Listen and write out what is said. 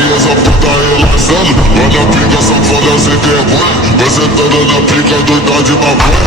novinha só pra tá relaxando. Quando a pica safada sem vergonha, vai sentando na pica doida de maconha.